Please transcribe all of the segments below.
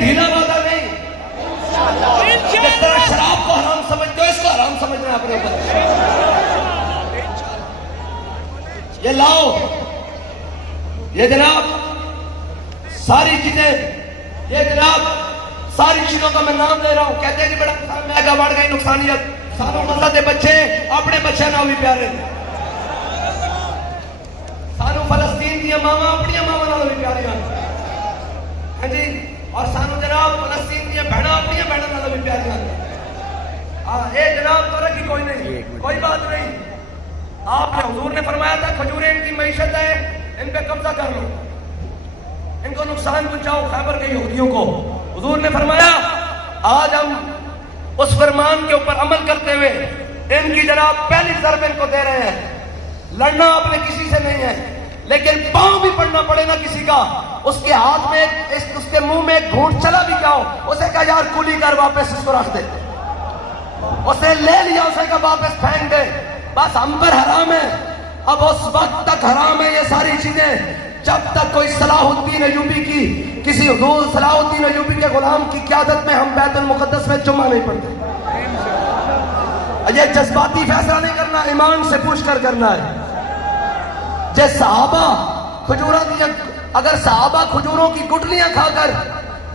ढीला वादा नहीं। जिस तरह शराब को हराम समझते हो, इसको हराम समझना है अपने ऊपर। ये लाओ, ये जनाब सारी चीजें, ये जनाब सारी चीजों का मैं नाम ले रहा हूं। कहते हैं कि बड़ा महंगा बढ़ गई नुकसानियत, सारों मजा दे बच्चे अपने बच्चे ना भी प्यारे, सानू फलस्तीन की मावा अपनी मावा नालों भी प्यारियां हैं जी, और सानू जनाब फलस्तीन की बहना अपनी बहनों नालों भी प्यारियां। हाँ ये जनाब फर्क ही कोई नहीं, कोई बात नहीं। आपने हुजूर ने फरमाया था खजूरें इनकी मईशत है, इन पे कब्जा कर लो, इनको नुकसान पहुंचाओ खैबर के यहूदियों को। हुजूर ने फरमाया आज हम उस फरमान के ऊपर अमल करते हुए इनकी जनाब पहली ज़रब इनको दे रहे हैं। लड़ना आपने किसी से नहीं है, लेकिन पांव भी पड़ना पड़े ना किसी का, उसके हाथ में उसके मुंह में एक घूंट चला भी क्या हो, उसे कहा यार कुली कर वापस इसको रख दे, उसे ले लिया, उसे कहा वापस फेंक दे, बस हम पर हराम है। अब उस वक्त तक हराम है ये सारी चीजें जब तक कोई सलाहुद्दीन अय्यूबी की, किसी हुजूर सलाहुद्दीन अय्यूबी के गुलाम की क़यादत में हम बैतुल मुक़द्दस में जुम्मा नहीं पढ़ते। ये जज्बाती फैसला नहीं करना, ईमान से पूछ कर करना है। जे सहाबा खजूरा दिया, अगर सहाबा खजूरों की गुठलियां खाकर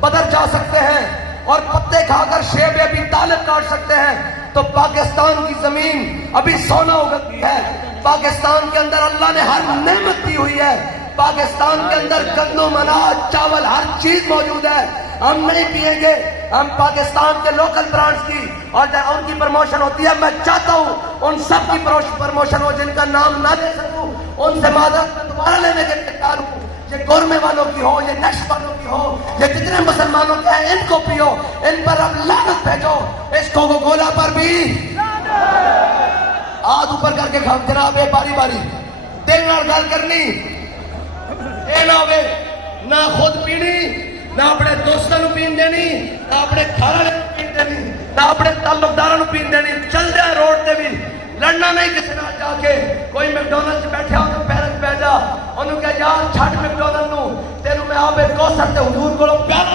बदर जा सकते हैं और पत्ते खाकर शेब अबी तालिब काट सकते हैं, तो पाकिस्तान की जमीन अभी सोना उगती है। पाकिस्तान के अंदर अल्लाह ने हर नेमत दी हुई है, पाकिस्तान के अंदर गंदम अनाज चावल हर चीज मौजूद है। हम नहीं पिएंगे, हम पाकिस्तान के लोकल ब्रांड्स की और उनकी प्रमोशन होती है। मैं चाहता हूं उन सब की प्रमोशन हो जिनका नाम ना ले सकूं, उनसे मादरत में दोबारा लेने के तैयार हूं। ये गोरमे वालों की हो, ये नक्श वालों की हो, ये जितने मुसलमानों के हैं इनको पियो, इन पर अब लानत भेजो। इस कोको कोला पर भी हाथ ऊपर करके खाओ जनाब, ये बारी बारी दिल नाल गल करनी, ये ना होवे ना खुद पीनी, ना अपने दोस्तों को पीन देनी, ना अपने घर वाले को पीन देनी, ना अपने ताल्लुकदारों को पीन देनी। चल जाए रोड से भी लड़ना नहीं किसी नाल जाके। कोई मैकडॉनल्ड बैठा हो तो पैरस पै जा, उन्होंने कहा यार छੱਡ मैकडॉनल्ड नूं, तेनू मैं आपे कौसर ते हुजूर कोलों प्यार